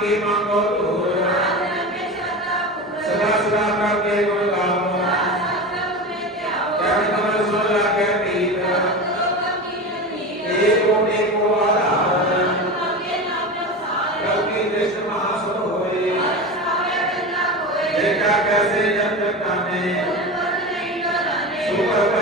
के मांगो तो सदा सदा करके गुण गाओ जय तम सोला के पीत एको एको आधार। कल्पी कृष्ण महासुर होए देखा कैसे जन्म कामे सुपर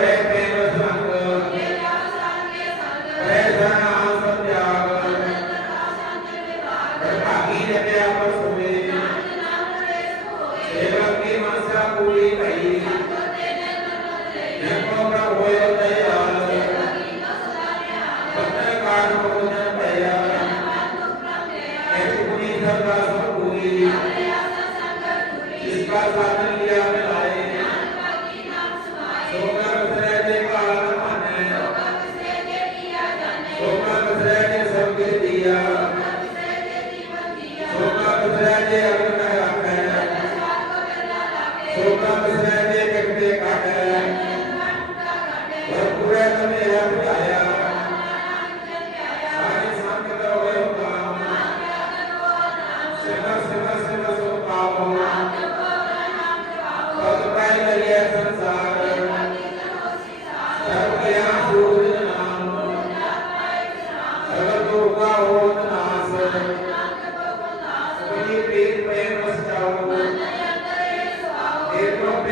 संकट दूरी जिसका साथ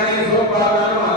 ಗಾಡಿ ಸೋಪಾನ